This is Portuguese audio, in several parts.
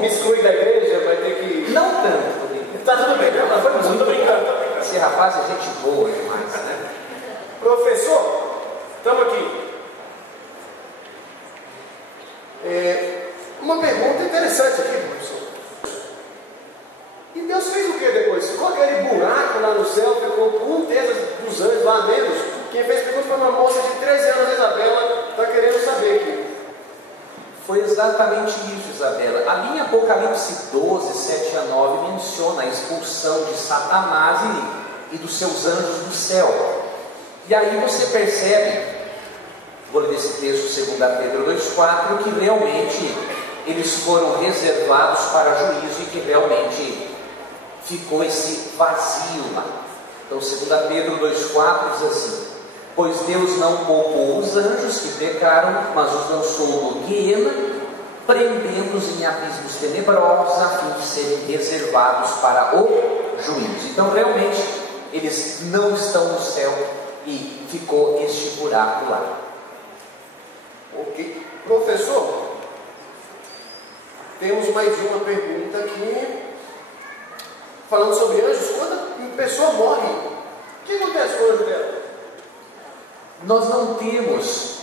Me exclui da igreja, vai ter que... Não tanto, tô brincando. Tá tudo bem, mas foi muito brincando. Esse rapaz é gente boa demais, né? Professor, estamos aqui. Uma pergunta interessante aqui, professor. E Deus fez o que depois? Ficou aquele buraco lá no céu, ficou um terço dos anjos lá menos. Quem fez pergunta foi uma moça de 13 anos, Isabela, está querendo saber aqui. Foi exatamente isso, Isabela. Ali em Apocalipse 12, 7 a 9, menciona a expulsão de Satanás e dos seus anjos do céu. E aí você percebe, vou ler esse texto, 2 Pedro 2,4, que realmente eles foram reservados para juízo e que realmente ficou esse vazio lá. Então 2 Pedro 2,4 diz assim: pois Deus não poupou os anjos que pecaram, mas os lançou no Guiena, prendendo-os em abismos tenebrosos, a fim de serem reservados para o juízo. Então realmente eles não estão no céu e ficou este buraco lá. Ok. Professor, temos mais uma pergunta aqui, falando sobre anjos. Quando a pessoa morre, o que acontece com o anjo dela? Nós não temos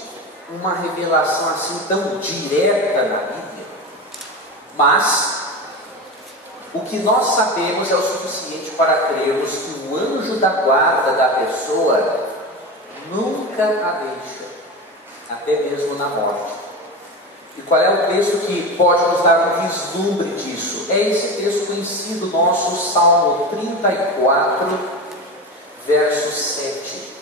uma revelação assim tão direta na Bíblia, mas o que nós sabemos é o suficiente para crermos que o anjo da guarda da pessoa nunca a deixa, até mesmo na morte. E qual é o texto que pode nos dar um vislumbre disso? É esse texto conhecido nosso, Salmo 34, verso 7.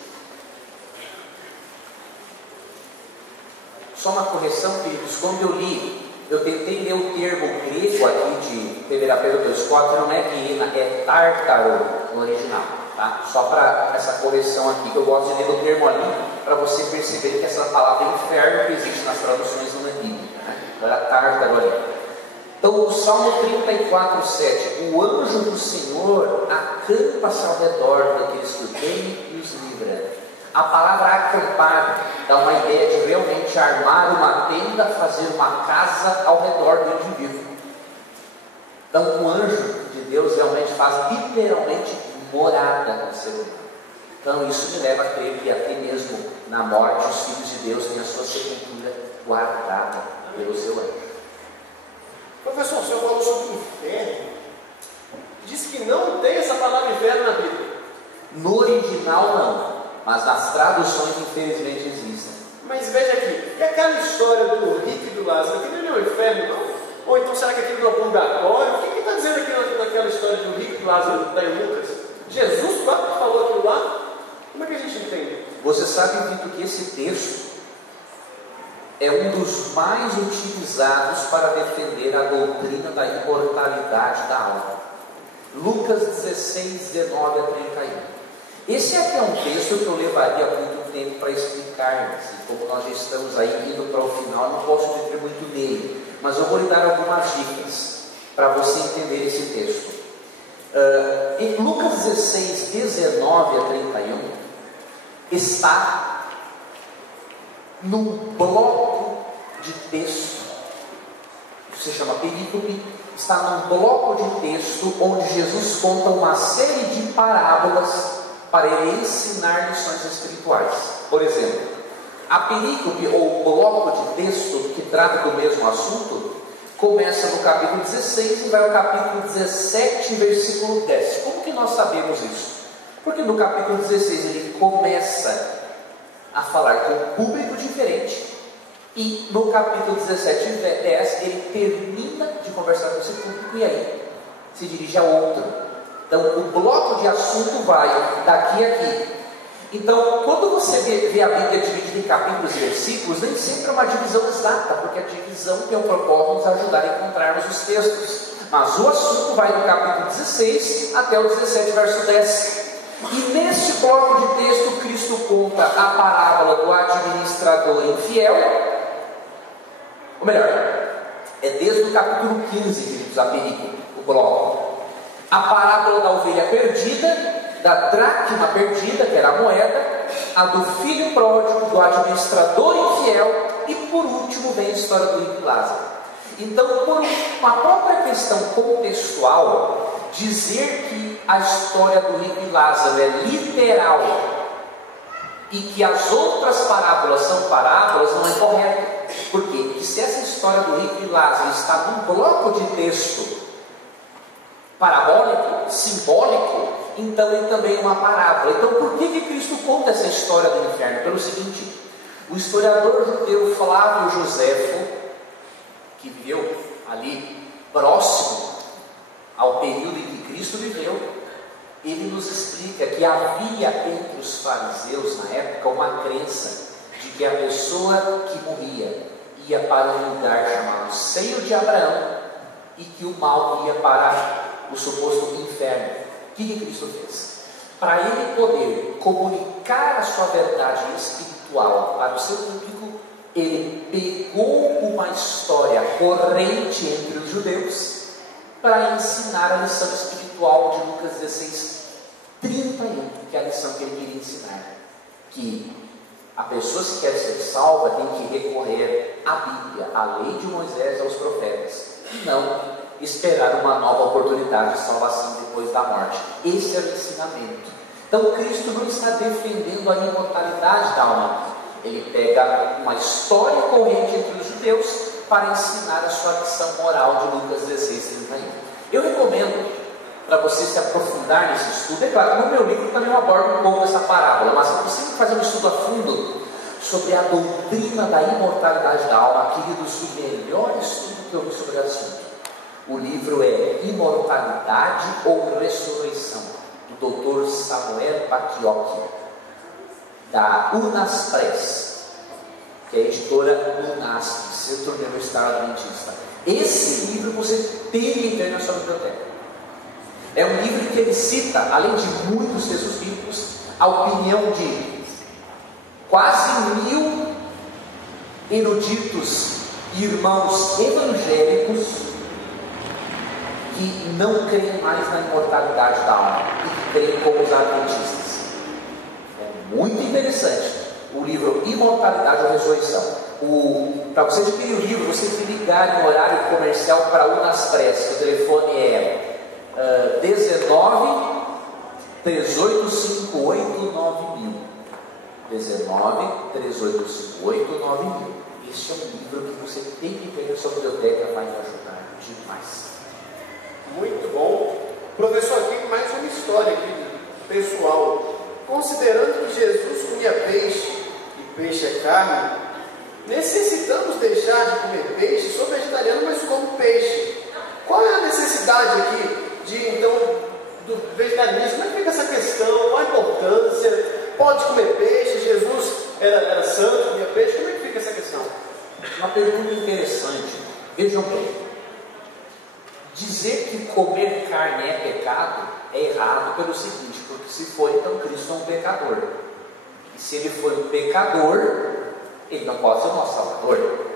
Só uma correção, queridos, quando eu li, eu tentei ler o termo grego aqui de 1 Pedro 2,4, não é Guiena, é Tártaro no original, tá? Só para essa correção aqui, que eu gosto de ler o termo ali, para você perceber que essa palavra inferno que existe nas traduções não é bíblica, né? Era Tártaro ali. Então, o Salmo 34, 7, o anjo do Senhor acampa-se ao redor daqueles que o temem e os livra. A palavra acampar dá uma ideia de realmente armar uma tenda, fazer uma casa ao redor do indivíduo. Então o anjo de Deus realmente faz literalmente morada no ser humano. Então isso me leva a crer que até mesmo na morte os filhos de Deus têm a sua sepultura guardada pelo seu anjo. Professor, o senhor falou sobre o inferno. Disse que não tem essa palavra inferno na Bíblia. No original não, mas nas traduções infelizmente existem. Mas veja aqui, e aquela história do rico e do Lázaro, aquilo não é o inferno, não? Ou então será que aquilo não é o purgatório? O que está dizendo aqui naquela história do rico e do Lázaro da Lucas? Jesus próprio falou aquilo lá? Como é que a gente entende? Você sabe, Vitor, que esse texto é um dos mais utilizados para defender a doutrina da imortalidade da alma. Lucas 16, 19 a 31. Esse aqui é um texto que eu levaria muito tempo para explicar, assim, como nós já estamos aí indo para o final, não posso dizer muito nele, mas eu vou lhe dar algumas dicas para você entender esse texto. Em Lucas 16, 19 a 31, está num bloco de texto, que se chama perícope, está num bloco de texto onde Jesus conta uma série de parábolas para ele ensinar lições espirituais. Por exemplo, a perícope ou bloco de texto que trata do mesmo assunto começa no capítulo 16 e vai ao capítulo 17, versículo 10. Como que nós sabemos isso? Porque no capítulo 16 ele começa a falar com um público diferente e no capítulo 17 e 10 ele termina de conversar com esse público e aí se dirige a outro. Então o bloco de assunto vai daqui a aqui. Então quando você vê a Bíblia dividida em capítulos e versículos, nem sempre é uma divisão exata, porque a divisão tem o propósito de nos ajudar a encontrarmos os textos. Mas o assunto vai do capítulo 16 até o 17, verso 10. E neste bloco de texto Cristo conta a parábola do administrador infiel, ou melhor, é desde o capítulo 15, queridos, a perícope, o bloco. A parábola da ovelha perdida, da dracma perdida, que era a moeda, a do filho pródigo, do administrador infiel, e por último vem a história do rico Lázaro. Então, por uma própria questão contextual, dizer que a história do rico e Lázaro é literal e que as outras parábolas são parábolas não é correto. Por quê? Porque se essa história do rico e Lázaro está num bloco de texto parabólico, simbólico, então ele também é uma parábola. Então por que Cristo conta essa história do inferno? Pelo seguinte: o historiador judeu Flávio Joséfo, que viveu ali próximo ao período em que Cristo viveu, ele nos explica que havia entre os fariseus na época uma crença de que a pessoa que morria ia para um lugar chamado seio de Abraão e que o mal ia para o suposto inferno. O que Cristo fez? Para ele poder comunicar a sua verdade espiritual para o seu público, ele pegou uma história corrente entre os judeus para ensinar a lição espiritual de Lucas 16, 31, que é a lição que ele queria ensinar: que a pessoa, se quer ser salva, tem que recorrer à Bíblia, à lei de Moisés, aos profetas, e não esperar uma nova oportunidade de salvação depois da morte. Esse é o ensinamento. Então Cristo não está defendendo a imortalidade da alma. Ele pega uma história corrente entre os judeus para ensinar a sua lição moral de Lucas 16, 31. Eu recomendo para você se aprofundar nesse estudo. É claro, no meu livro também eu abordo um pouco essa parábola, mas para você fazer um estudo a fundo sobre a doutrina da imortalidade da alma, queridos, o melhor estudo que eu vi sobre o assunto, o livro é Imortalidade ou Ressurreição, do Dr. Samuel Bacchiocchi, da Unaspres, que é a editora Unasp, Centro Universitário Adventista. Esse livro você tem que ter na sua biblioteca. É um livro que ele cita, além de muitos textos bíblicos, a opinião de quase 1000 eruditos irmãos evangélicos que não creem mais na imortalidade da alma e que creem como os adventistas. É muito interessante o livro Imortalidade ou Ressurreição. Para você adquirir o livro, você tem que ligar em horário comercial para a Unaspres, que o telefone é 19 3858 9000. 19 3858 9000. Este é um livro que você tem que ter na sua biblioteca, vai te ajudar demais. Muito bom. Professor, aqui mais uma história aqui, pessoal. Considerando que Jesus comia peixe, e peixe é carne, necessitamos deixar de comer peixe? Sou vegetariano, mas como peixe. Qual é a necessidade aqui então, do vegetarianismo? Como é que fica essa questão? Qual a importância? Pode comer peixe? Jesus era santo, comia peixe? Como é que fica essa questão? Uma pergunta interessante. Vejam bem. Dizer que comer carne é pecado é errado pelo seguinte: porque se for, então Cristo é um pecador. E se ele for um pecador, ele não pode ser o nosso salvador.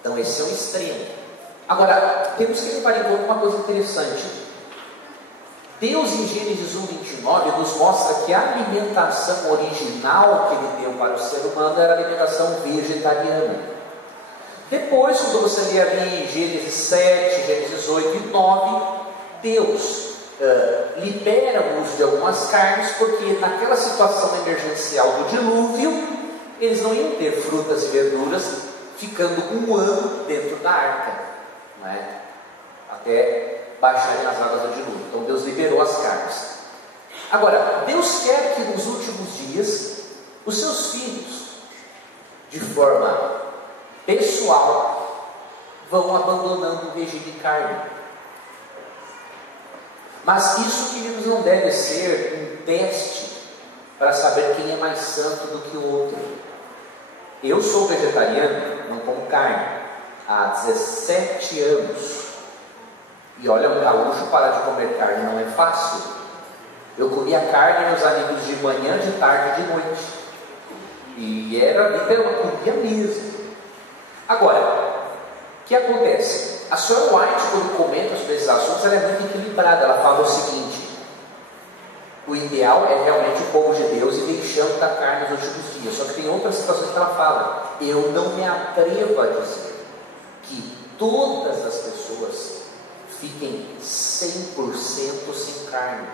Então esse é um extremo. Agora, temos que levar em conta uma coisa interessante. Deus, em Gênesis 1:29, nos mostra que a alimentação original que ele deu para o ser humano era a alimentação vegetariana. Depois, quando você lê ali em Gênesis 7, Gênesis 8 e 9, Deus libera o uso de algumas carnes, porque naquela situação emergencial do dilúvio, eles não iam ter frutas e verduras ficando um ano dentro da arca, não é? Até baixarem as águas do dilúvio. Então Deus liberou as carnes. Agora, Deus quer que nos últimos dias os seus filhos, de forma pessoal, vão abandonando o regime de carne. Mas isso, queridos, não deve ser um teste para saber quem é mais santo do que o outro. Eu sou vegetariano, não como carne, há 17 anos. E olha, um gaúcho parar de comer carne não é fácil. Eu comia carne, meus amigos, de manhã, de tarde e de noite. E era literalmente, comia mesmo. Agora, o que acontece? A senhora White, quando comenta sobre esses assuntos, ela é muito equilibrada. Ela fala o seguinte: o ideal é realmente o povo de Deus e deixando da carne nos últimos dias. Só que tem outras situações que ela fala: eu não me atrevo a dizer que todas as pessoas fiquem 100% sem carne.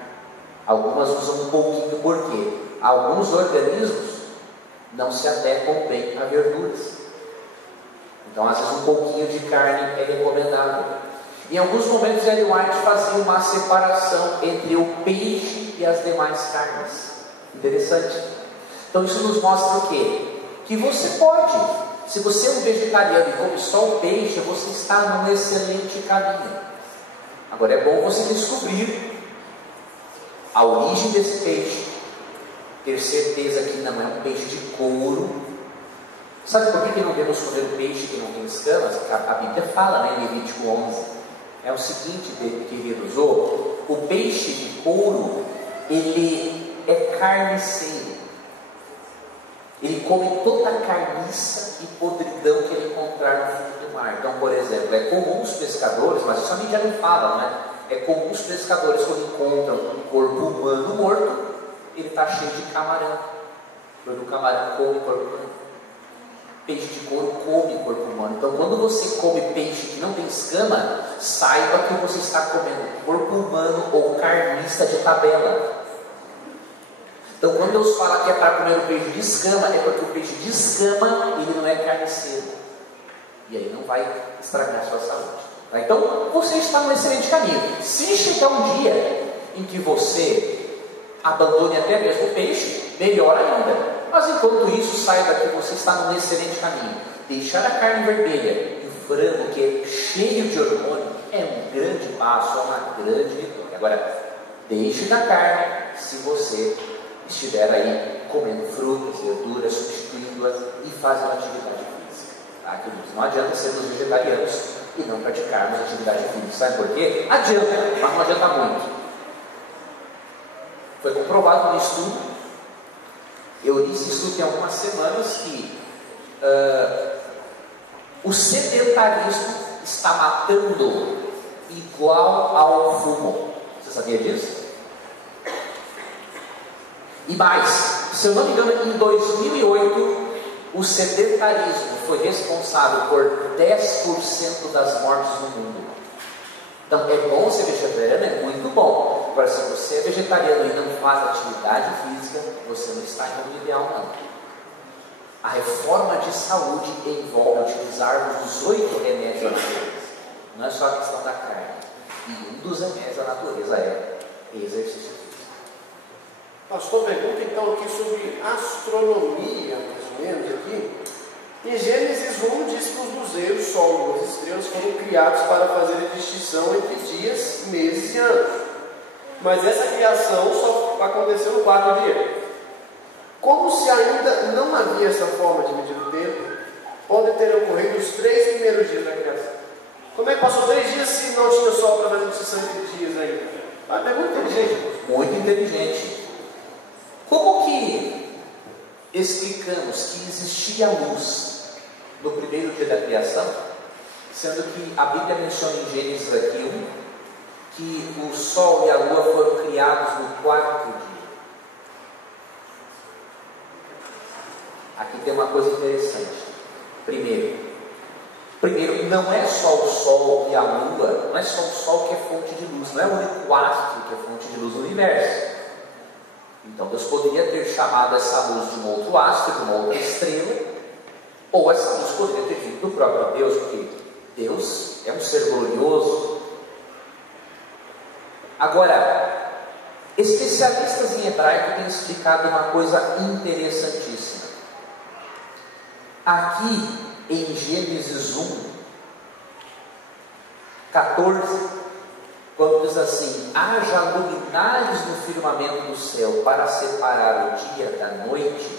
Algumas usam um pouquinho, porque alguns organismos não se adequam bem a verduras. Então, às vezes, um pouquinho de carne é recomendável. Em alguns momentos, Ellen White fazia uma separação entre o peixe e as demais carnes. Interessante. Então, isso nos mostra o quê? Que você pode, se você é um vegetariano e come só o peixe, você está num excelente caminho. Agora, é bom você descobrir a origem desse peixe, ter certeza que não é um peixe de couro. Sabe por que não devemos comer o peixe que não tem escamas? A Bíblia fala, né, em Levítico 11. É o seguinte, queridos, o peixe de couro, ele é carniceiro. Ele come toda a carniça e podridão que ele encontrar no fundo do mar. Então, por exemplo, é comum os pescadores, mas isso a Bíblia não fala, não é? É comum os pescadores, quando encontram um corpo humano morto, ele está cheio de camarão. Quando o camarão come corpo humano. Peixe de couro come corpo humano. Então, quando você come peixe que não tem escama, saiba que você está comendo corpo humano ou carniça de tabela. Então, quando Deus fala que é para comer o peixe de escama, é porque o peixe de escama, ele não é carniceiro. E aí não vai estragar a sua saúde. Tá? Então, você está no excelente caminho. Se chegar um dia em que você abandone até mesmo o peixe, melhor ainda. Mas enquanto isso, saiba que você está num excelente caminho. Deixar a carne vermelha e o frango, que é cheio de hormônio, é um grande passo, é uma grande vitória. Agora, deixe da carne se você estiver aí comendo frutas, verduras, substituindo-as e fazendo atividade física. Tá? Não adianta sermos vegetarianos e não praticarmos atividade física. Sabe por quê? Adianta, mas não adianta muito. Foi comprovado no estudo. Eu li esse estudo tem algumas semanas que o sedentarismo está matando igual ao fumo. Você sabia disso? E mais, se eu não me engano, em 2008, o sedentarismo foi responsável por 10% das mortes no mundo. Então, é bom ser vegetariano, é muito bom. Agora, se você é vegetariano e não faz atividade física, você não está no ideal, não. A reforma de saúde envolve utilizarmos os 8 remédios da natureza. Não é só a questão da carne. E um dos remédios da natureza é exercício físico. Pastor, pergunta então aqui sobre astronomia, mais ou menos aqui. Em Gênesis 1 diz que os luzeiros, sol e as estrelas foram criados para fazer a distinção entre dias, meses e anos. Mas essa criação só aconteceu no 4º dia. Como se ainda não havia essa forma de medir o tempo, podem ter ocorrido os 3 primeiros dias da criação. Como é que passou 3 dias se não tinha sol para fazer a distinção entre dias ainda? É muito inteligente. Muito inteligente. Como que explicamos que existia luz no primeiro dia da criação, sendo que a Bíblia menciona em Gênesis aqui 1 que o sol e a lua foram criados no 4º dia? Aqui tem uma coisa interessante. Primeiro, não é só o sol e a lua, não é só o sol que é fonte de luz, não é o único astro que é fonte de luz no universo. Então Deus poderia ter chamado essa luz de um outro astro, de uma outra estrela, ou essa luz poderia ter vindo do próprio Deus, porque Deus é um ser glorioso. Agora, especialistas em hebraico têm explicado uma coisa interessantíssima. Aqui em Gênesis 1:14, quando diz assim: haja luminares no firmamento do céu para separar o dia da noite,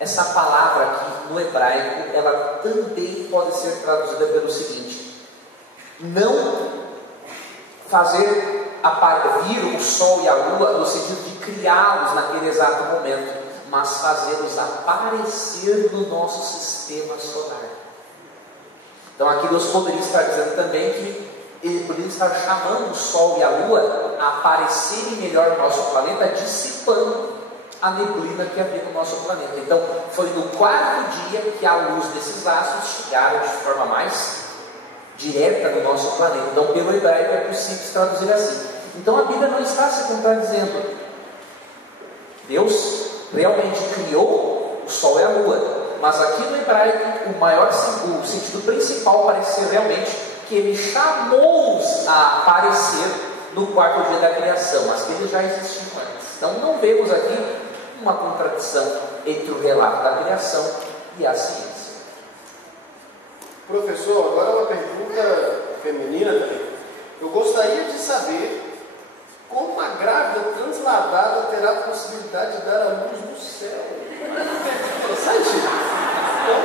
essa palavra aqui no hebraico, ela também pode ser traduzida pelo seguinte: não fazer vir o sol e a lua no sentido de criá-los naquele exato momento, mas fazê-los aparecer no nosso sistema solar. Então aqui Deus poderia estar dizendo também que Ele poderia estar chamando o sol e a lua a aparecerem melhor no nosso planeta, dissipando a neblina que havia no nosso planeta. Então, foi no quarto dia que a luz desses astros chegaram de forma mais direta no nosso planeta. Então, pelo hebraico é possível se traduzir assim. Então, a Bíblia não está se contradizendo. Deus realmente criou o Sol e a Lua, mas aqui no hebraico o sentido principal parece ser realmente que Ele chamou-os a aparecer no quarto dia da criação, mas que eles já existiam antes. Então não vemos aqui uma contradição entre o relato da criação e a ciência. Professor, agora uma pergunta feminina também. Eu gostaria de saber como uma grávida transladada terá a possibilidade de dar a luz no céu. Interessante? Então,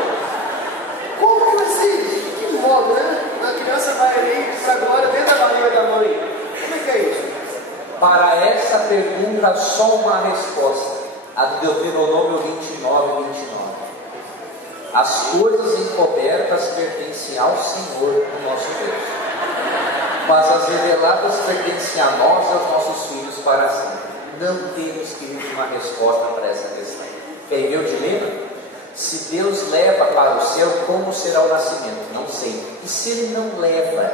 como que vai ser isso? De que modo, né? A criança vai ali agora dentro da barriga da mãe. Como é que é isso? Para essa pergunta, só uma resposta. A de Deuteronômio 29, 29. As coisas encobertas pertencem ao Senhor, o nosso Deus, mas as reveladas pertencem a nós e aos nossos filhos para sempre. Não temos, queridos, uma resposta para essa questão. Quem meu dilema? Se Deus leva para o céu, como será o nascimento? Não sei. E se Ele não leva,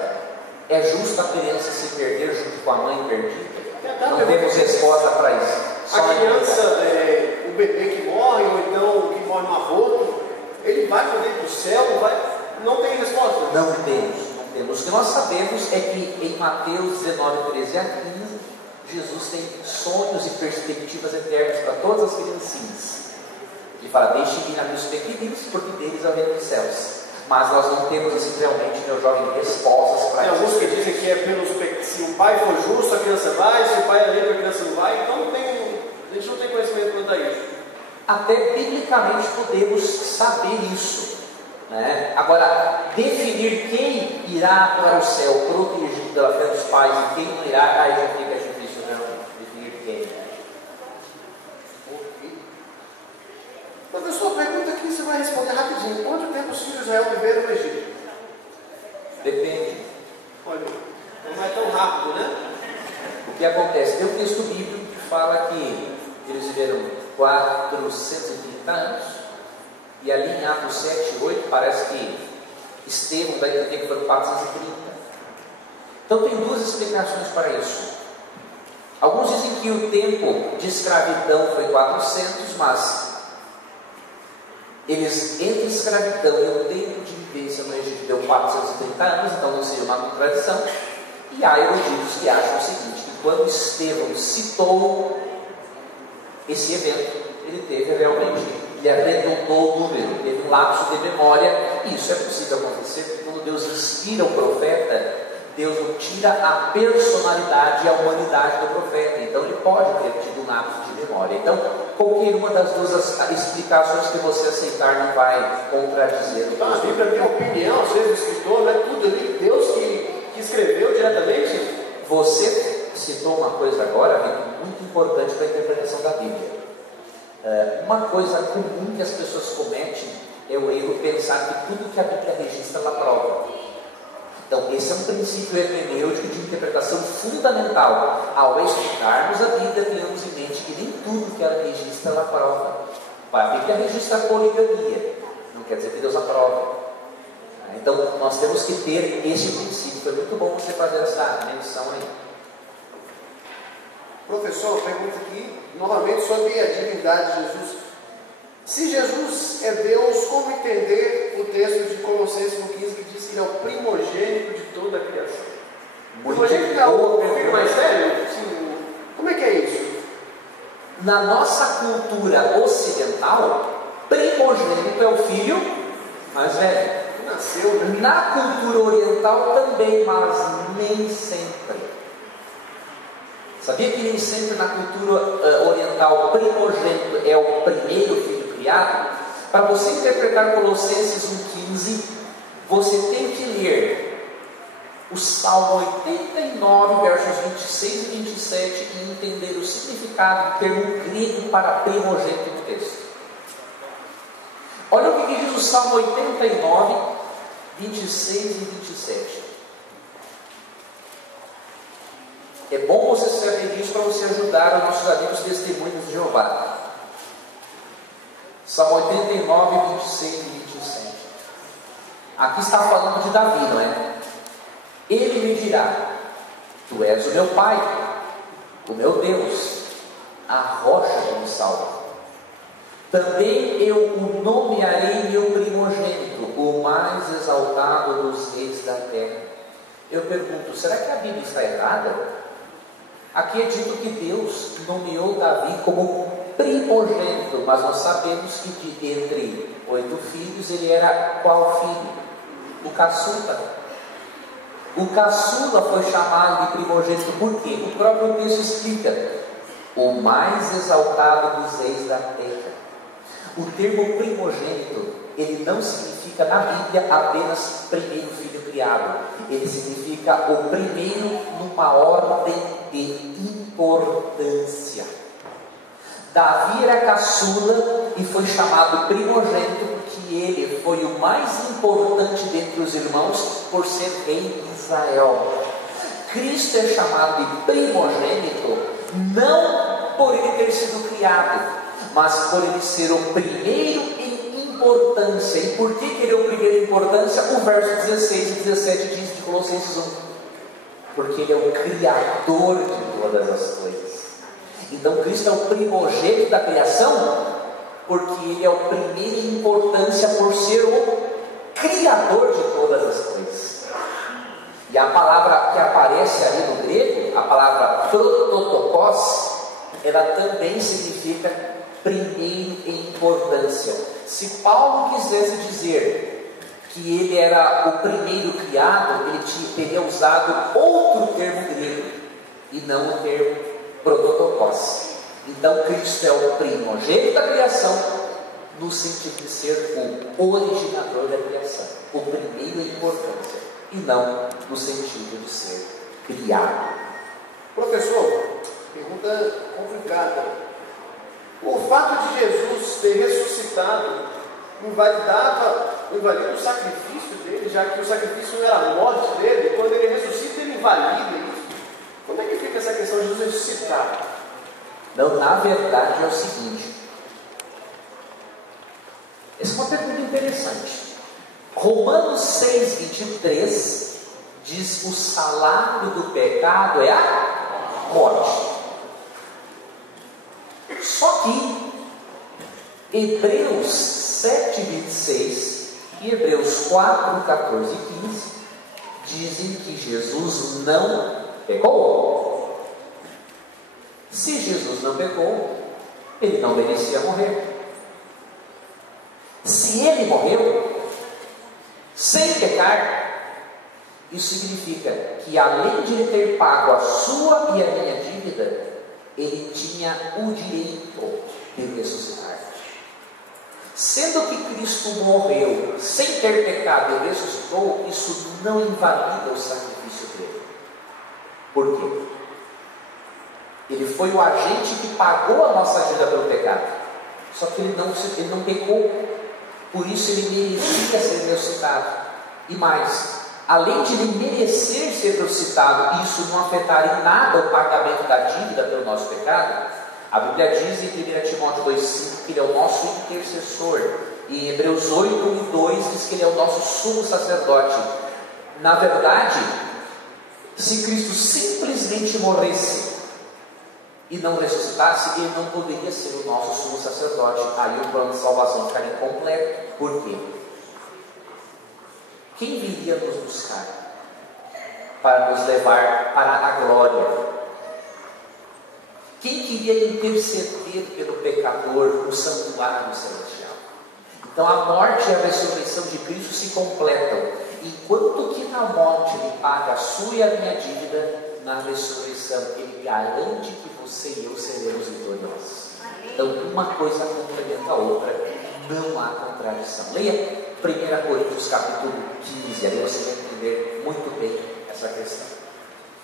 é justo a criança se perder junto com a mãe perdida? Não temos resposta para isso. A criança, o bebê que morre, ou então que morre no aborto, ele vai para dentro do céu? Não tem resposta? Não temos. O que nós sabemos é que em Mateus 19, 13 a 15, Jesus tem sonhos e perspectivas eternas para todas as criancinhas. Ele fala: deixe vir a mim os pequeninos, porque deles é o reino dos céus. Mas nós não temos isso realmente, meu jovem, respostas para isso. Tem alguns que dizem que é se o pai for justo, a criança vai, se o pai é lento, a criança não vai. Então a gente não tem conhecimento quanto a isso. Até biblicamente podemos saber isso, né? Agora, definir quem irá para o céu protegido pela fé dos pais e quem não irá, aí já fica difícil realmente definir quem. Professor, pergunta aqui, você vai responder rapidinho. Quanto tempo os filhos de Israel viveram no Egito? Depende. Olha, não é tão rápido, né? O que acontece? Tem um texto bíblico que fala que eles viveram 430 anos, e ali em Atos 7, 8, parece que Estevão vai entender que foram 430. Então tem duas explicações para isso. Alguns dizem que o tempo de escravidão foi 400, mas eles, entre escravidão e o tempo de vivência no Egito, deu 430 anos, então não seria uma contradição. E há eruditos que acham o seguinte, que quando Estevão citou esse evento, ele teve realmente, ele arredondou o número, teve um lapso de memória, e isso é possível acontecer, porque quando Deus inspira o profeta, Deus não tira a personalidade e a humanidade do profeta, então ele pode ter tido um lapso de memória. Então, qualquer uma das duas explicações que você aceitar não vai contradizer. Então, a Bíblia tem opinião, seja o escritor, não é tudo ali, Deus que escreveu diretamente. Você citou uma coisa agora, muito importante para a interpretação da Bíblia. Uma coisa comum que as pessoas cometem é o erro pensar que tudo que a Bíblia registra ela prova. Então, esse é um princípio hermenêutico de interpretação fundamental. Ao estudarmos a Bíblia, tenhamos em mente que nem tudo que ela registra ela prova. A Bíblia registra a poligamia, não quer dizer que Deus aprova. Então, nós temos que ter esse princípio. Foi muito bom você fazer essa menção aí. Professor, pergunta aqui, novamente, sobre a divindade de Jesus. Se Jesus é Deus, como entender o texto de Colossenses 1,15 que diz que Ele é o primogênito de toda a criação? Primogênito não é o filho mais velho? Sim. Como é que é isso? Na nossa cultura ocidental, primogênito é o filho mais velho. Nasceu, né? Na cultura oriental também, mas nem sempre. Sabia que nem sempre na cultura oriental primogênito é o primeiro filho criado? Para você interpretar Colossenses 1,15, você tem que ler o Salmo 89, versos 26 e 27 e entender o significado do termo grego para primogênito do texto. Olha o que diz o Salmo 89, 26 e 27. É bom você saber disso para você ajudar os nossos amigos testemunhos de Jeová. Salmo 89, 26 e 27. Aqui está falando de Davi, não é? Ele me dirá: Tu és o meu Pai, o meu Deus, a rocha que me salva. Também eu o nomearei meu primogênito, o mais exaltado dos reis da terra. Eu pergunto, será que a Bíblia está errada? Aqui é dito que Deus nomeou Davi como primogênito, mas nós sabemos que entre 8 filhos, ele era qual filho? O caçula. O caçula foi chamado de primogênito por quê? O próprio texto explica: o mais exaltado dos reis da terra. O termo primogênito, ele não significa na Bíblia apenas primeiro filho criado. Ele significa o primeiro numa ordem de importância. Davi era caçula e foi chamado primogênito porque ele foi o mais importante dentre os irmãos por ser rei de Israel. Cristo é chamado de primogênito não por ele ter sido criado, mas por ele ser o primeiro em importância. E por que ele é o primeiro em importância? O verso 16 e 17 diz de Colossenses 1: porque ele é o Criador de todas as coisas. Então Cristo é o primogênito da criação, porque ele é o primeiro em importância por ser o Criador de todas as coisas. E a palavra que aparece ali no grego, a palavra prototokos, ela também significa primeiro em importância. Se Paulo quisesse dizer que ele era o primeiro criado, ele teria usado outro termo grego e não o termo prototokos. Então Cristo é o primogênito da criação, no sentido de ser o originador da criação, o primeiro em importância, e não no sentido de ser criado. Professor, pergunta complicada. O fato de Jesus ter ressuscitado invalida o sacrifício dele, já que o sacrifício não era a morte dele. Quando ele ressuscita, ele invalida isso. Como é que fica essa questão de Jesus ressuscitar? Não, na verdade é o seguinte. Essa é uma pergunta interessante. Romanos 6, 23 diz: o salário do pecado é a morte. Só que Hebreus 7, 26 e Hebreus 4, 14 e 15 dizem que Jesus não pecou. Se Jesus não pecou, ele não merecia morrer. Se ele morreu sem pecar, isso significa que além de ele ter pago a sua e a minha dívida, ele tinha o direito de ressuscitar. Sendo que Cristo morreu sem ter pecado e ressuscitou, isso não invalida o sacrifício dele. Por quê? Ele foi o agente que pagou a nossa dívida pelo pecado. Só que ele não pecou. Por isso ele merecia ser ressuscitado. E mais, além de ele merecer ser ressuscitado, isso não afetar em nada o pagamento da dívida pelo nosso pecado. A Bíblia diz em 1 Timóteo 2,5 que ele é o nosso intercessor. E em Hebreus 8, 1 e 2 diz que ele é o nosso sumo sacerdote. Na verdade, se Cristo simplesmente morresse e não ressuscitasse, ele não poderia ser o nosso sumo sacerdote. Aí o plano de salvação ficaria incompleto. Por quê? Quem viria nos buscar para nos levar para a glória? Quem queria interceder pelo pecador no santuário celestial? Então a morte e a ressurreição de Cristo se completam. Enquanto que na morte ele paga a sua e a minha dívida, na ressurreição ele garante que você e eu seremos vitoriosos. Então uma coisa complementa a outra, não há contradição. Leia 1 Coríntios capítulo 15, ali você vai entender muito bem essa questão.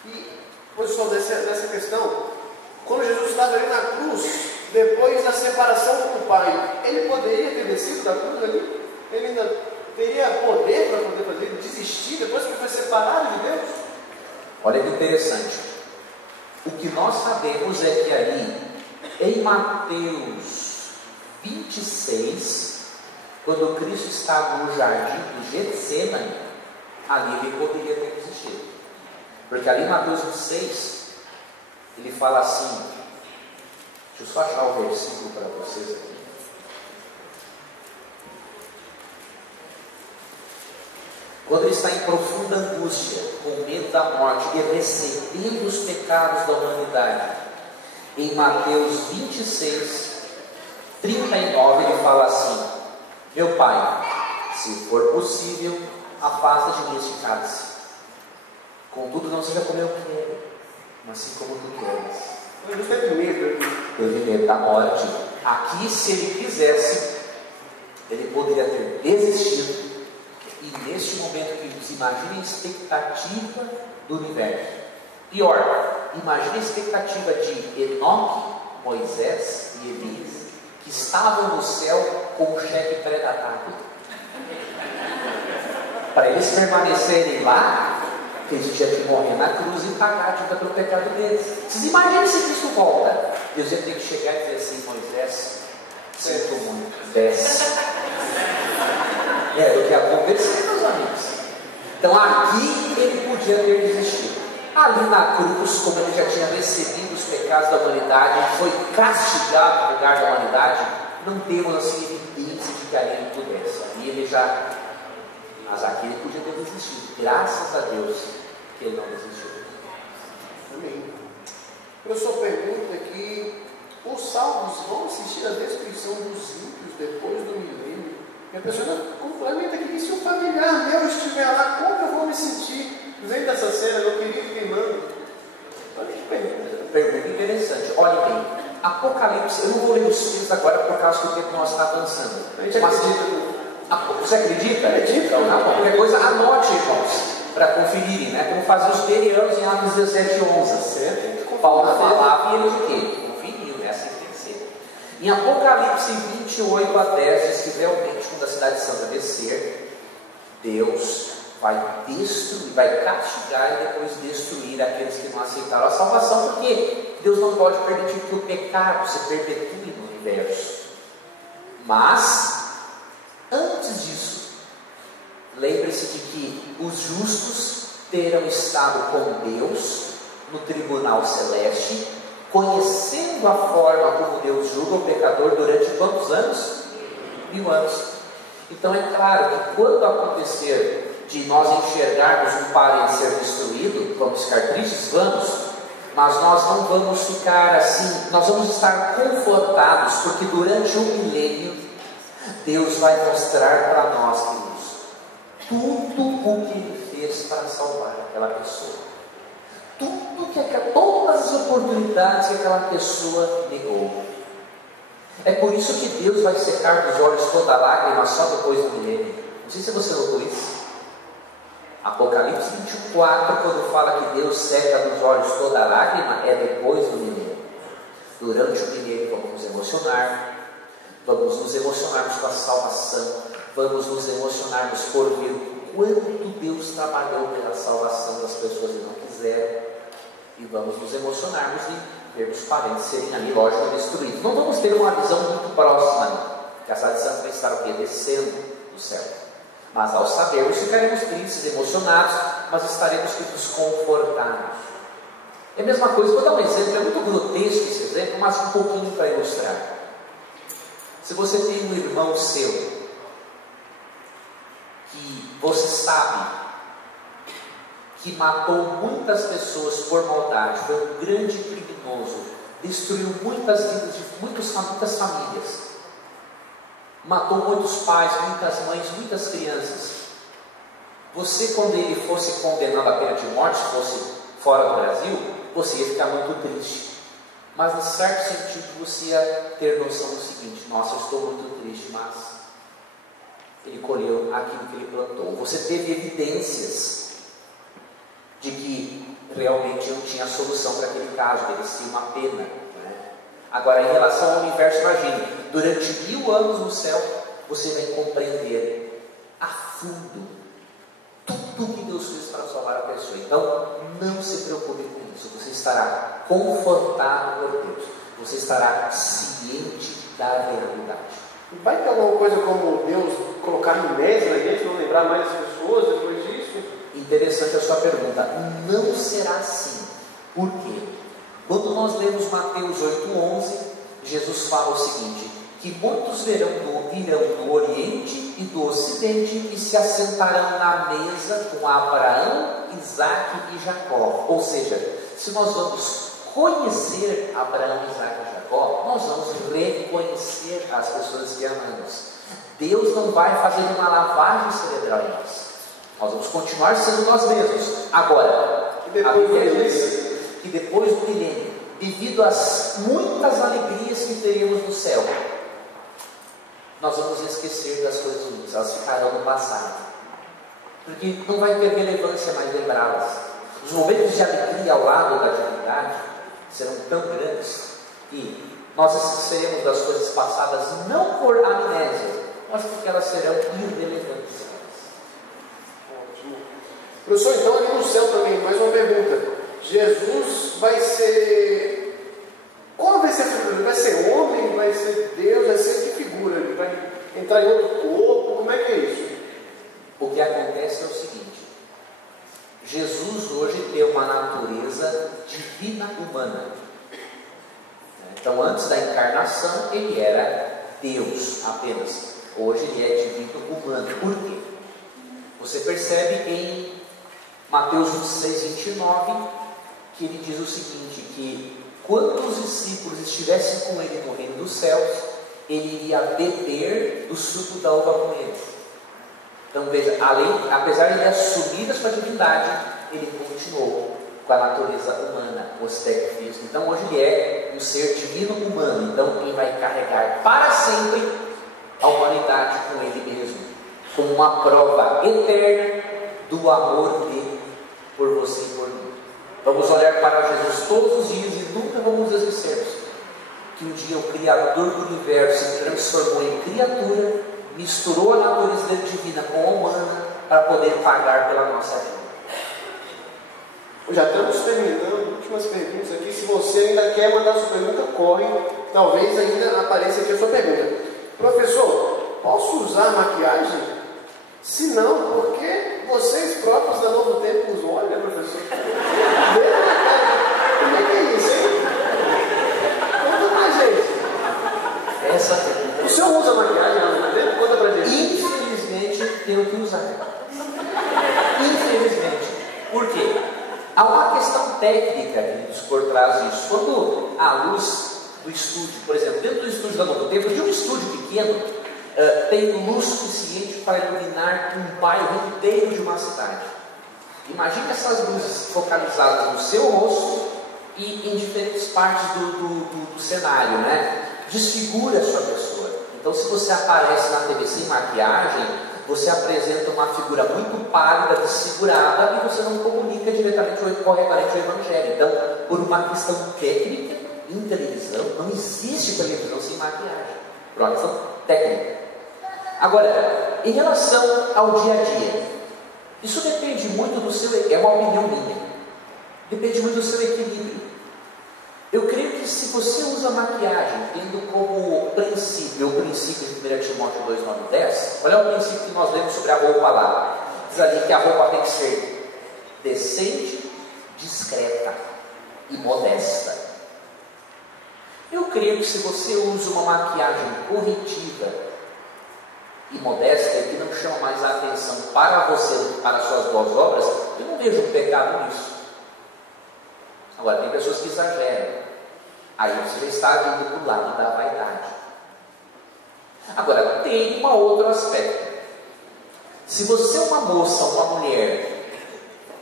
E, professor, dessa questão, quando Jesus estava ali na cruz, depois da separação com o Pai, ele poderia ter descido da cruz ali? Ele ainda teria poder para poder fazer, desistir depois que foi separado de Deus? Olha que interessante. O que nós sabemos é que ali, em Mateus 26, quando Cristo estava no jardim do Getsemane, ali ele poderia ter desistido. Porque ali em Mateus 26, ele fala assim, deixa eu só achar o versículo para vocês aqui. Quando ele está em profunda angústia, com medo da morte e recebendo os pecados da humanidade, em Mateus 26, 39, ele fala assim: meu Pai, se for possível, afasta de mim este cálice. Contudo, não seja como eu quero, mas sim como tu queres. Ele teve medo. Teve medo da morte. Aqui, se ele quisesse, ele poderia ter desistido. E neste momento, queridos, imagine a expectativa do universo. Pior, imagine a expectativa de Enoque, Moisés e Elias, que estavam no céu com o cheque pré-datado. Para eles permanecerem lá, eles tinham que morrer na cruz e pagar a dívida pelo pecado deles. Vocês imaginam se Cristo volta? Deus ia ter que chegar e dizer assim: Moisés, sinto muito, desce. Era o que aconteceu, meus amigos. Então aqui ele podia ter desistido. Ali na cruz, como ele já tinha recebido os pecados da humanidade, foi castigado no lugar da humanidade, não temos assim evidência de que ali ele pudesse. Ali ele já, mas aqui ele podia ter desistido. Graças a Deus que ele não desistiu. Amém. O professor pergunta que os salvos vão assistir à destruição dos ímpios depois do milênio. E a pessoa complementa aqui: se um familiar meu estiver lá, como eu vou me sentir vendo essa cena, meu querido queimando? Olha que pergunta interessante. Olha bem, Apocalipse, eu não vou ler os textos agora por causa que o tempo não está avançando. A gente acredita. Você acredita? Acredita. Então, tá bom. Qualquer coisa, anote, irmãos, para conferirem, né? Como fazer os perianos em Atos 17:11. Certo? Paulo falava e eles o quê? Conferiam, né? Assim tem que ser. Em Apocalipse 28:10 diz que realmente, quando a cidade santa descer, Deus vai destruir, vai castigar e depois destruir aqueles que não aceitaram a salvação, porque Deus não pode permitir que o pecado se perpetue no universo. Mas, antes disso, lembre-se de que os justos terão estado com Deus no tribunal celeste, conhecendo a forma como Deus julga o pecador durante quantos anos? 1000 anos. Então é claro que quando acontecer de nós enxergarmos um parente ser destruído, vamos ficar tristes? Vamos, mas nós não vamos ficar assim, nós vamos estar confortados, porque durante um milênio Deus vai mostrar para nós, queridos, tudo o que Ele fez para salvar aquela pessoa, todas as oportunidades que aquela pessoa negou. É por isso que Deus vai secar dos olhos toda lágrima só depois do milênio. Não sei se você notou isso. Apocalipse 24, quando fala que Deus seca dos olhos toda lágrima, é depois do milênio. Durante o milênio vamos nos emocionar, vamos nos emocionarmos com a salvação, vamos nos emocionarmos por ver o quanto Deus trabalhou pela salvação das pessoas que não quiseram, e vamos nos emocionarmos e ver os parentes serem ali, lógico, destruídos. Não vamos ter uma visão muito próxima, não, que a cidade santa vai estar o quê? Descendo do céu. Mas ao sabermos, ficaremos tristes, emocionados, mas estaremos confortados. É a mesma coisa, vou dar um exemplo, é muito grotesco esse exemplo, mas um pouquinho para ilustrar. Se você tem um irmão seu, que você sabe que matou muitas pessoas por maldade, foi um grande criminoso, destruiu muitas vidas de muitas famílias, matou muitos pais, muitas mães, muitas crianças. Você, quando ele fosse condenado à pena de morte, se fosse fora do Brasil, você ia ficar muito triste. Mas, em certo sentido, você ia ter noção do seguinte: nossa, eu estou muito triste, mas ele colheu aquilo que ele plantou. Você teve evidências de que realmente não tinha solução para aquele caso, merecia uma pena. Agora, em relação ao universo, imagine, durante 1000 anos no céu, você vai compreender a fundo tudo que Deus fez para salvar a pessoa. Então, não se preocupe com isso. Você estará confortado por Deus. Você estará ciente da realidade. Vai ter alguma coisa como Deus colocar amnésia na gente, não lembrar mais as pessoas depois disso? Interessante a sua pergunta. Não será assim. Por quê? Quando nós lemos Mateus 8,11, Jesus fala o seguinte: que muitos virão do Oriente e do Ocidente e se assentarão na mesa com Abraão, Isaque e Jacó. Ou seja, se nós vamos conhecer Abraão, Isaque e Jacó, nós vamos reconhecer as pessoas que amamos. Deus não vai fazer uma lavagem cerebral em nós. Nós vamos continuar sendo nós mesmos. Agora, a Bíblia diz que depois do milênio, devido às muitas alegrias que teremos no céu, nós vamos esquecer das coisas ruins, elas ficarão no passado, porque não vai ter relevância mais lembrá-las. Os momentos de alegria ao lado da divindade serão tão grandes que nós esqueceremos das coisas passadas, não por amnésia, mas porque elas serão irrelevantes. Ótimo. Professor, então ali no céu também, mais uma pergunta. Jesus vai ser... Qual vai ser a figura? Vai ser homem? Vai ser Deus? Vai ser que figura? Ele vai entrar em outro corpo? Como é que é isso? O que acontece é o seguinte: Jesus hoje tem uma natureza divina humana. Então, antes da encarnação, ele era Deus apenas. Hoje ele é divino humano. Por quê? Você percebe em Mateus 26, 29, que ele diz o seguinte: que quando os discípulos estivessem com ele no reino dos céus, ele iria beber do suco da uva com eles. Então veja, apesar de ele assumir a sua divindade, ele continuou com a natureza humana, o aspecto físico. Então hoje ele é um ser divino humano. Então ele vai carregar para sempre a humanidade com ele mesmo, como uma prova eterna do amor dele por você e por mim. Vamos olhar para Jesus todos os dias e nunca vamos esquecermos que um dia o Criador do universo se transformou em criatura, misturou a natureza dele divina com a humana para poder pagar pela nossa vida. Já estamos terminando, últimas perguntas aqui. Se você ainda quer mandar sua pergunta, corre. Talvez ainda apareça aqui a sua pergunta. Professor, posso usar maquiagem? Se não, por que vocês próprios da Novo Tempo usam? Olha, professor. Como é que é isso, hein? Conta pra gente. Essa pergunta. O senhor usa maquiagem na Novo Tempo? Conta pra gente. Infelizmente, tenho que usar. Infelizmente. Por quê? Há uma questão técnica por trás disso. Quando a luz do estúdio, por exemplo, dentro do estúdio da Novo Tempo, de um estúdio pequeno, tem luz suficiente para iluminar um bairro inteiro de uma cidade. Imagine essas luzes focalizadas no seu rosto e em diferentes partes do cenário, né? Desfigura a sua pessoa. Então, se você aparece na TV sem maquiagem, você apresenta uma figura muito pálida, desfigurada, e você não comunica diretamente ou corretamente o Evangelho. Então, por uma questão técnica, em televisão, não existe televisão sem maquiagem. Por uma questão técnica. Agora, em relação ao dia a dia, isso depende muito do seu, é uma opinião minha, depende muito do seu equilíbrio. Eu creio que se você usa maquiagem tendo como princípio o princípio de 1 Timóteo 2, 9 e 10, olha o princípio que nós lemos sobre a roupa lá. Diz ali que a roupa tem que ser decente, discreta e modesta. Eu creio que se você usa uma maquiagem corretiva e modesta, e que não chama mais a atenção para você, para as suas boas obras, eu não vejo um pecado nisso. Agora, tem pessoas que exageram. Aí você já está indo para o lado da vaidade. Agora, tem um outro aspecto. Se você é uma moça, uma mulher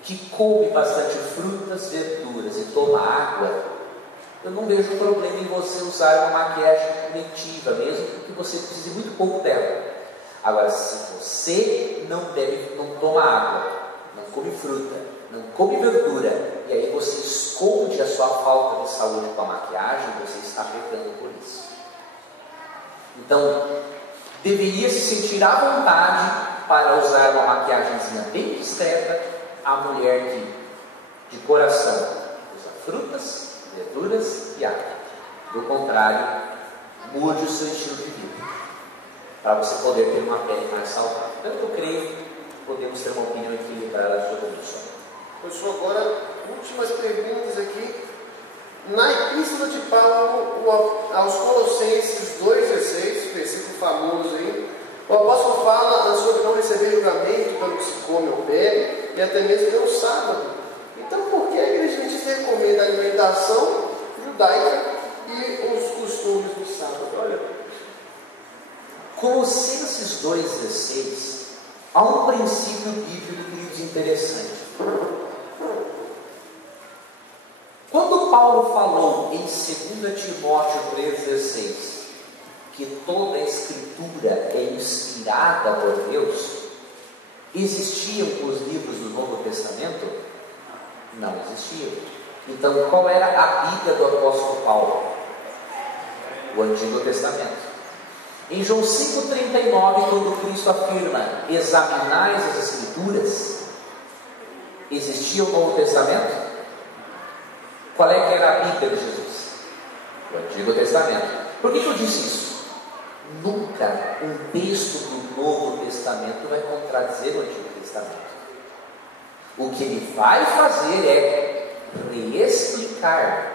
que come bastante frutas, verduras e toma água, eu não vejo problema em você usar uma maquiagem corretiva, mesmo que você precise muito pouco dela. Agora, se você não toma água, não come fruta, não come verdura, e aí você esconde a sua falta de saúde com a maquiagem, você está pecando por isso. Então, deveria se sentir à vontade para usar uma maquiagemzinha bem discreta, a mulher que, de coração, usa frutas, verduras e água. Do contrário, mude o seu estilo de vida, para você poder ter uma pele mais saudável. Então, eu creio que podemos ter uma opinião equilibrada sobre isso. Pessoal, agora, últimas perguntas aqui. Na Epístola de Paulo aos Colossenses 2,16, versículo famoso aí, o apóstolo fala sobre não receber julgamento pelo que se come ou bebe, e até mesmo pelo sábado. Então, por que a igreja adventista recomenda a alimentação judaica e os costumes do sábado? Olha. Colossenses 2,16, há um princípio bíblico, queridos, interessante. Quando Paulo falou em 2 Timóteo 3,16 que toda a Escritura é inspirada por Deus, existiam os livros do Novo Testamento? Não existiam. Então, qual era a Bíblia do apóstolo Paulo? O Antigo Testamento. Em João 5,39, quando Cristo afirma: examinais as Escrituras, existia o Novo Testamento? Qual é que era a Bíblia de Jesus? O Antigo Testamento. Por que eu disse isso? Nunca um texto do Novo Testamento vai contradizer o Antigo Testamento. O que ele vai fazer é reexplicar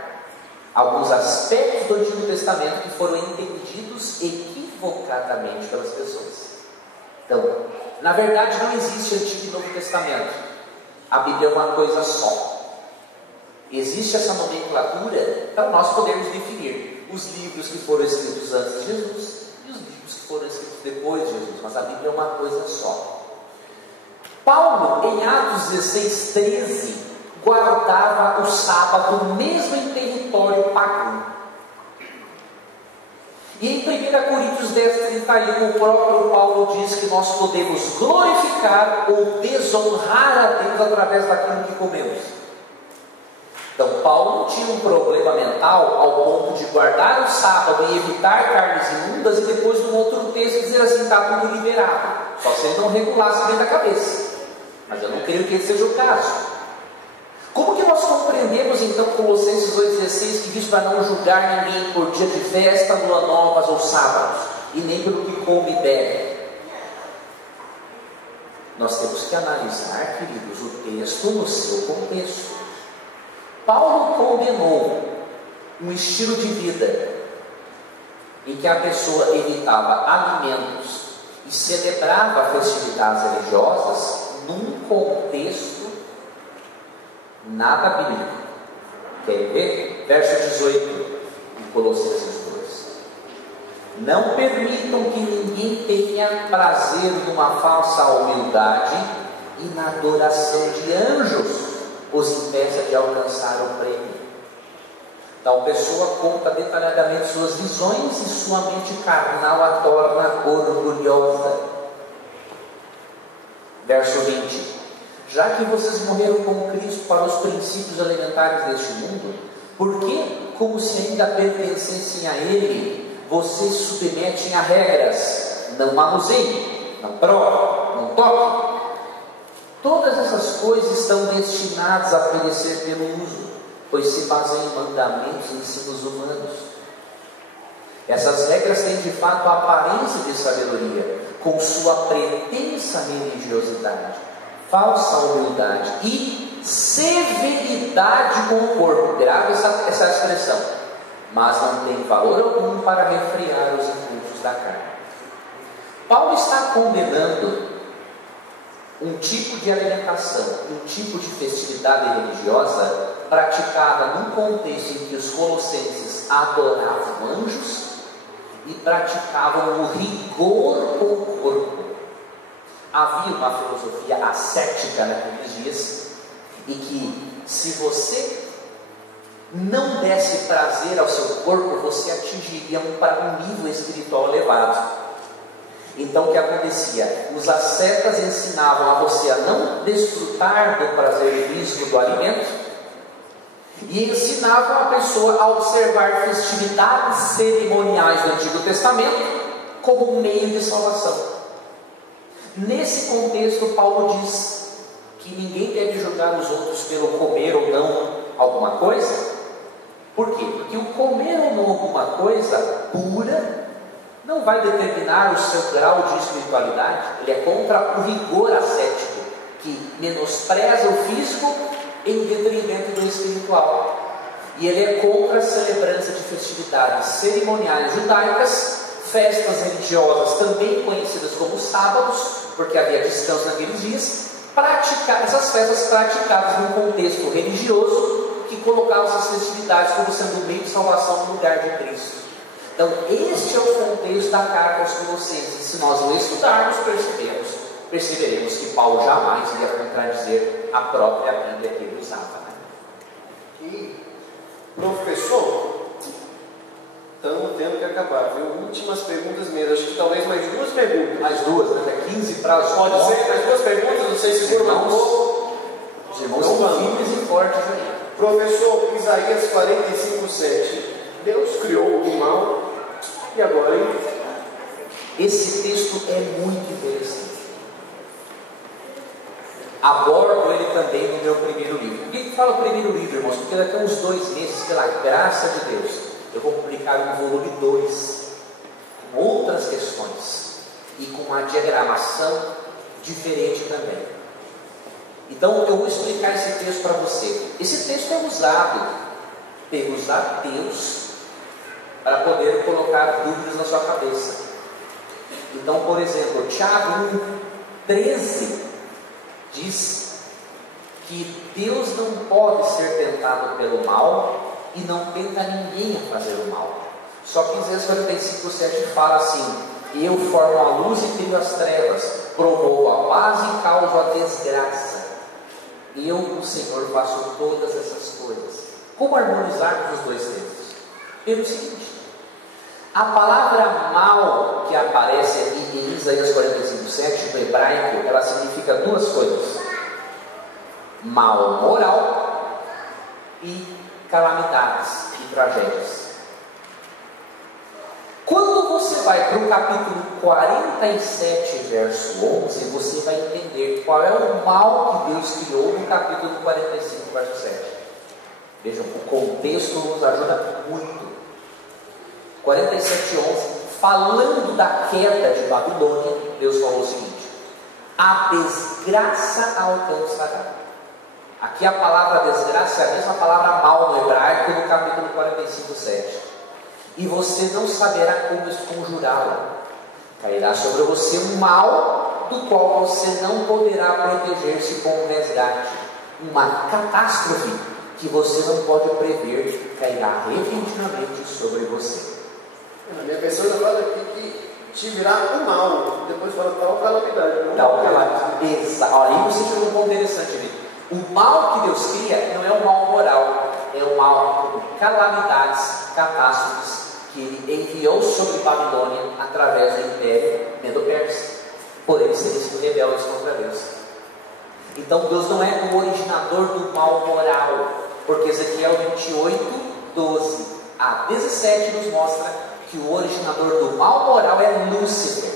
alguns aspectos do Antigo Testamento que foram entendidos equivocadamente pelas pessoas. Então, na verdade, não existe Antigo e Novo Testamento. A Bíblia é uma coisa só. Existe essa nomenclatura para nós podermos definir os livros que foram escritos antes de Jesus e os livros que foram escritos depois de Jesus, mas a Bíblia é uma coisa só. Paulo, em Atos 16:13, guardava o sábado mesmo em território pagão. E em 1 Coríntios 10:31, o próprio Paulo diz que nós podemos glorificar ou desonrar a Deus através daquilo que comemos. Então, Paulo não tinha um problema mental ao ponto de guardar o sábado e evitar carnes imundas e depois, num outro texto, dizer assim: está tudo liberado. Só se ele não regulasse dentro da cabeça. Mas eu não creio que esse seja o caso. Como que nós compreendemos, então, Colossenses 2,16, que diz para não julgar ninguém por dia de festa, lua novas ou sábados, e nem pelo que come e bebe? Nós temos que analisar, queridos, o texto no seu contexto. Paulo condenou um estilo de vida em que a pessoa evitava alimentos e celebrava festividades religiosas num contexto nada bíblico. Quer ver? Verso 18 de Colossenses 2. Não permitam que ninguém tenha prazer numa falsa humildade e na adoração de anjos os impeça de alcançar o prêmio. Tal pessoa conta detalhadamente suas visões e sua mente carnal a torna orgulhosa. Verso 20. Já que vocês morreram com Cristo para os princípios alimentares deste mundo, por que, como se ainda pertencessem a Ele, vocês se submetem a regras? Não manuseiem, não provem, não toquem. Todas essas coisas estão destinadas a perecer pelo uso, pois se baseiam em mandamentos e ensinos humanos. Essas regras têm de fato a aparência de sabedoria, com sua pretensa religiosidade, falsa humildade e severidade com o corpo. Grave essa expressão. Mas não tem valor algum para refrear os impulsos da carne. Paulo está condenando um tipo de alimentação, um tipo de festividade religiosa praticada num contexto em que os colossenses adoravam anjos e praticavam o rigor com o corpo. Havia uma filosofia ascética naqueles dias e que, se você não desse prazer ao seu corpo, você atingiria um nível espiritual elevado. Então, o que acontecia? Os ascetas ensinavam a você a não desfrutar do prazer físico do alimento e ensinavam a pessoa a observar festividades cerimoniais do Antigo Testamento como um meio de salvação. Nesse contexto, Paulo diz que ninguém deve julgar os outros pelo comer ou não alguma coisa, Por quê? Porque o comer ou não alguma coisa pura não vai determinar o seu grau de espiritualidade. Ele é contra o rigor ascético, que menospreza o físico em detrimento do espiritual. E ele é contra a celebrança de festividades cerimoniais judaicas, festas religiosas também conhecidas como sábados, porque havia descanso naqueles dias, essas festas praticadas num contexto religioso que colocava essas festividades como sendo um meio de salvação no lugar de Cristo. Então este é o contexto da carta aos Colossenses. Se nós o estudarmos, perceberemos que Paulo jamais ia contradizer a própria Bíblia que ele usava. E, professor, estamos tendo que acabar, viu? Últimas perguntas mesmo, acho que talvez mais duas perguntas. Mais duas, né? 15 para as Pode ser, mais duas perguntas, não sei se segura um pouco. Os irmãos são firmes e fortes aí. Professor, Isaías 45:7. Deus criou o mal e agora, hein? Esse texto é muito interessante. Abordo ele também no meu primeiro livro. Por que fala o primeiro livro, irmãos? Porque daqui a uns 2 meses, pela graça de Deus, eu vou publicar um volume 2, com outras questões e com uma diagramação diferente também. Então eu vou explicar esse texto para você. Esse texto é usado pelos ateus para poder colocar dúvidas na sua cabeça. Então, por exemplo, Tiago 1:13 diz que Deus não pode ser tentado pelo mal e não tenta ninguém a fazer o mal. Só que em Isaías 45:7 fala assim: eu formo a luz e crio as trevas, promovo a paz e causo a desgraça. Eu, o Senhor, faço todas essas coisas. Como harmonizar os dois textos? Pelo seguinte: a palavra mal que aparece aqui em Isaías 45:7 no hebraico, ela significa duas coisas: mal moral e calamidades e tragédias. Quando você vai para o capítulo 47, verso 11, você vai entender qual é o mal que Deus criou no capítulo 45, verso 7. Vejam, o contexto nos ajuda muito. 47:11, falando da queda de Babilônia, Deus falou o seguinte: a desgraça alcançará. Aqui a palavra desgraça é a mesma palavra mal no hebraico no capítulo 45:7. E você não saberá como esconjurá-la. Cairá sobre você um mal do qual você não poderá proteger-se com um resgate. Uma catástrofe que você não pode prever cairá repentinamente sobre você. A minha pessoa fala aqui que te virá o mal, depois fala tal calamidade. Tal calamidade. Exato. Aí você chegou num ponto interessante, Vitor. O mal que Deus cria não é um mal moral, é um mal com calamidades, catástrofes, que ele enviou sobre Babilônia através do império Medo-Persa, por eles serem sido rebeldes contra Deus. Então Deus não é o originador do mal moral, porque Ezequiel 28:12 a 17 nos mostra que o originador do mal moral é Lúcifer.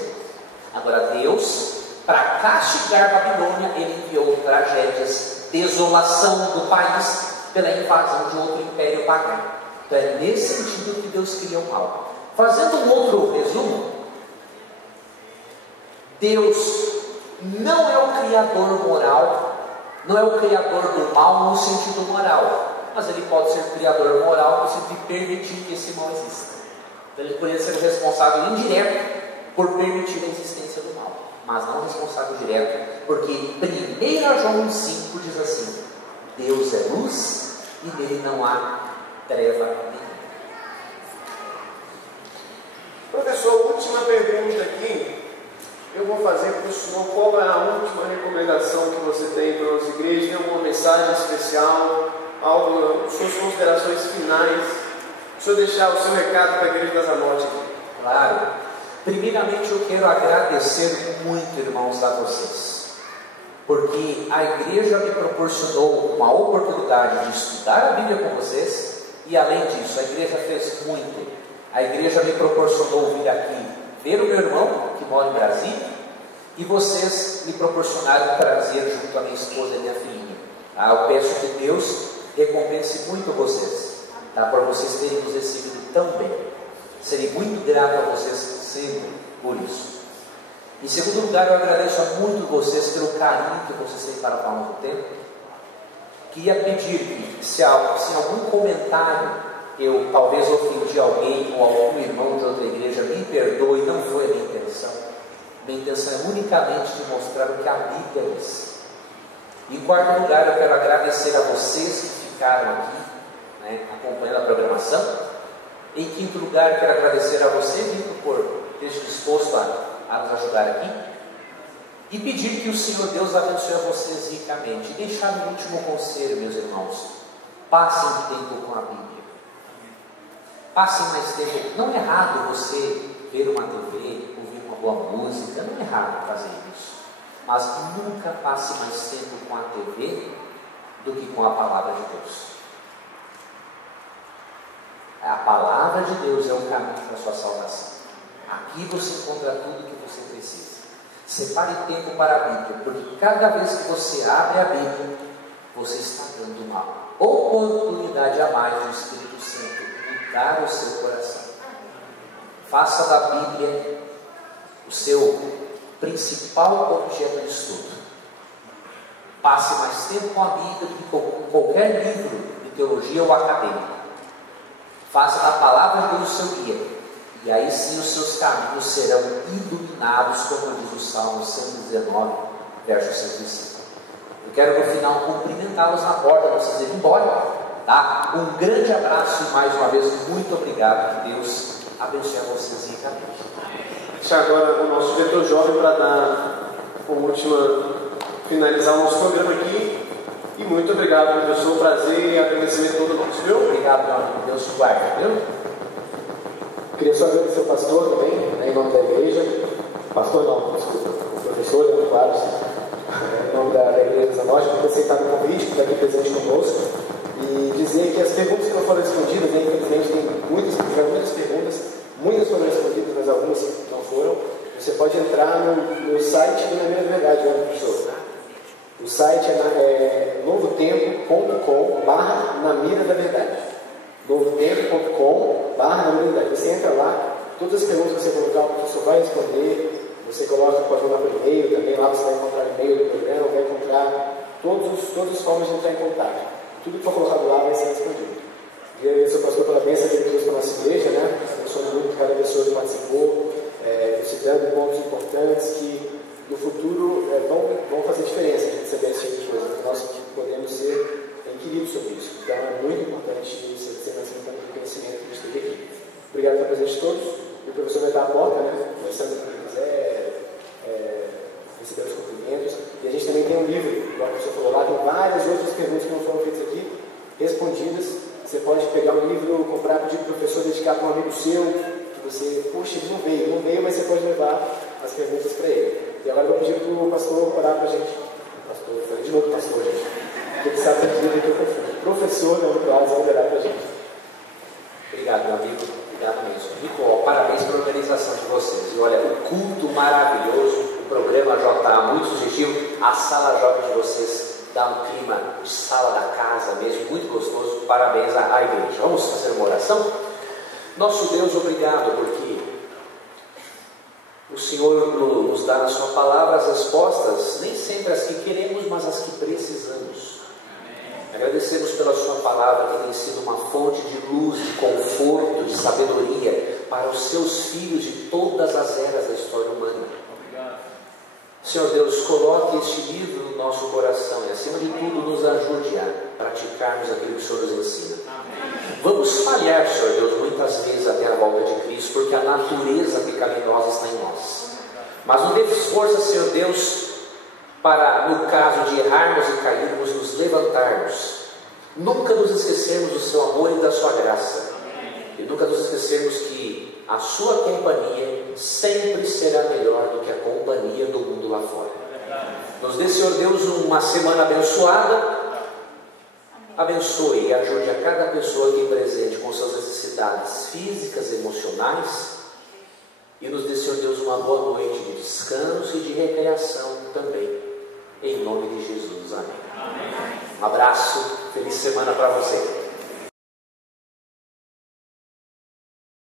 Agora Deus, para castigar Babilônia, ele enviou tragédias, desolação do país pela invasão de outro império pagão. Então é nesse sentido que Deus cria o mal. Fazendo um outro resumo, Deus não é o criador moral, não é o criador do mal no sentido moral, mas ele pode ser criador moral no sentido de permitir que esse mal exista. Então ele poderia ser o responsável indireto por permitir a existência do mal, mas não responsável direto, porque 1 João 5 diz assim: Deus é luz e nele não há treva nenhuma. Professor, última pergunta aqui. Eu vou fazer para o senhor: qual é a última recomendação que você tem para as igrejas? Tem alguma mensagem especial? Suas considerações finais? O senhor deixar o seu recado para a Igreja das Amortes aqui. Claro. Primeiramente eu quero agradecer muito, irmãos, a vocês, porque a igreja me proporcionou uma oportunidade de estudar a Bíblia com vocês, e além disso, a igreja fez muito. A igreja me proporcionou vir aqui ver o meu irmão, que mora em Brasília, e vocês me proporcionaram prazer junto à minha esposa e minha filhinha. Eu peço que Deus recompense muito vocês. por vocês terem nos recebido tão bem. Serei muito grato a vocês sempre por isso. Em segundo lugar, eu agradeço a muito vocês pelo carinho que vocês têm para o Palma do Tempo. Queria pedir que, se algum comentário eu talvez ofendi alguém ou algum irmão de outra igreja, me perdoe, não foi a minha intenção. Minha intenção é unicamente de mostrar o que a Bíblia diz. Em quarto lugar, eu quero agradecer a vocês que ficaram aqui, né, acompanhando a programação. Em quinto lugar, quero agradecer a você, Vitor, por ter se disposto a nos ajudar aqui. E pedir que o Senhor Deus abençoe a vocês ricamente. E deixar um último conselho, meus irmãos. Passem tempo com a Bíblia. Passem mais tempo. Não é errado você ver uma TV, ouvir uma boa música. Não é errado fazer isso. Mas nunca passe mais tempo com a TV do que com a palavra de Deus. A palavra de Deus é o caminho para a sua salvação. Aqui você encontra tudo o que você precisa. Separe tempo para a Bíblia, porque cada vez que você abre a Bíblia, você está dando uma oportunidade a mais do Espírito Santo mudar o seu coração. Faça da Bíblia o seu principal objeto de estudo. Passe mais tempo com a Bíblia do que com qualquer livro de teologia ou acadêmico. Faça da palavra de Deus o seu guia. E aí sim os seus caminhos serão iluminados, como diz o Salmo 119, verso 105. Eu quero no final cumprimentá-los na porta, para vocês irem embora. Tá? Um grande abraço e mais uma vez muito obrigado. Que Deus abençoe a vocês ricamente. Deixa agora o nosso diretor jovem para dar uma última, finalizar o nosso programa aqui. E muito obrigado, professor. Um prazer e agradecimento todo nosso, viu? Obrigado, meu amigo. Deus te guarde, viu? Queria só agradecer ao pastor também, né, em nome da igreja. Pastor não, desculpa, o professor, claro, em nome da igreja Zanorte, por ter aceitado o convite, por estar aqui presente conosco. E dizer que as perguntas que não foram respondidas, né, infelizmente tem muitas perguntas, muitas foram respondidas, mas algumas não foram. Você pode entrar no site do Na Mira da Verdade, né, professor? O site é novotempo.com/Na Mira da Verdade. novotempo.com/Na Mira da Verdade. Você entra lá, todas as perguntas que você colocar, o professor vai responder. Você coloca, pode mandar por e-mail também, lá você vai encontrar o e-mail do programa, vai encontrar todas as formas de entrar em contato. Tudo que for colocado lá vai ser respondido. Queria agradecer ao pastor pela bênção que ele trouxe para a nossa igreja, né? Abençoando muito cada pessoa que participou, citando pontos importantes que no futuro vão fazer diferença a gente saber esse tipo de coisa. Nós podemos ser inquiridos sobre isso. Então é muito importante ser nascido com o conhecimento que a gente teve aqui. Obrigado pela presença de todos. E o professor vai estar à porta, né? Conversando com quem quiser, receber os cumprimentos. E a gente também tem um livro, igual o professor falou lá, tem várias outras perguntas que não foram feitas aqui, respondidas. Você pode pegar um livro, comprar, pedir para o professor dedicar para um amigo seu, que você, poxa, ele não veio, mas você pode levar as perguntas para ele. E agora eu vou pedir para o pastor orar para a gente. Pastor, falei de novo pastor, gente. Porque ele sabe que eu estou confuso. Professor, não, do Alves, vai orar para a gente. Obrigado, meu amigo. Obrigado mesmo. Nicole, parabéns pela organização de vocês. E olha, o culto maravilhoso, o programa JA muito sugestivo, a sala jovem de vocês dá um clima de sala da casa mesmo, muito gostoso. Parabéns à igreja. Vamos fazer uma oração? Nosso Deus, obrigado, porque o Senhor nos dá na sua palavra as respostas, nem sempre as que queremos, mas as que precisamos. Agradecemos pela sua palavra, que tem sido uma fonte de luz, de conforto, de sabedoria para os seus filhos de todas as eras da história humana. Senhor Deus, coloque este livro no nosso coração e, acima de tudo, nos ajude a praticarmos aquilo que o Senhor nos ensina. Vamos falhar, Senhor Deus, muitas vezes até a volta de Cristo, porque a natureza pecaminosa está em nós. Mas nos dê força, Senhor Deus, para, no caso de errarmos e cairmos, nos levantarmos. Nunca nos esquecermos do seu amor e da sua graça. E nunca nos esquecermos que a sua companhia sempre será melhor do que a companhia do mundo lá fora. Nos dê, Senhor Deus, uma semana abençoada. Abençoe e ajude a cada pessoa aqui presente com suas necessidades físicas, emocionais. E nos dê, Senhor Deus, uma boa noite de descanso e de recreação também. Em nome de Jesus. Amém. Um abraço. Feliz semana para você.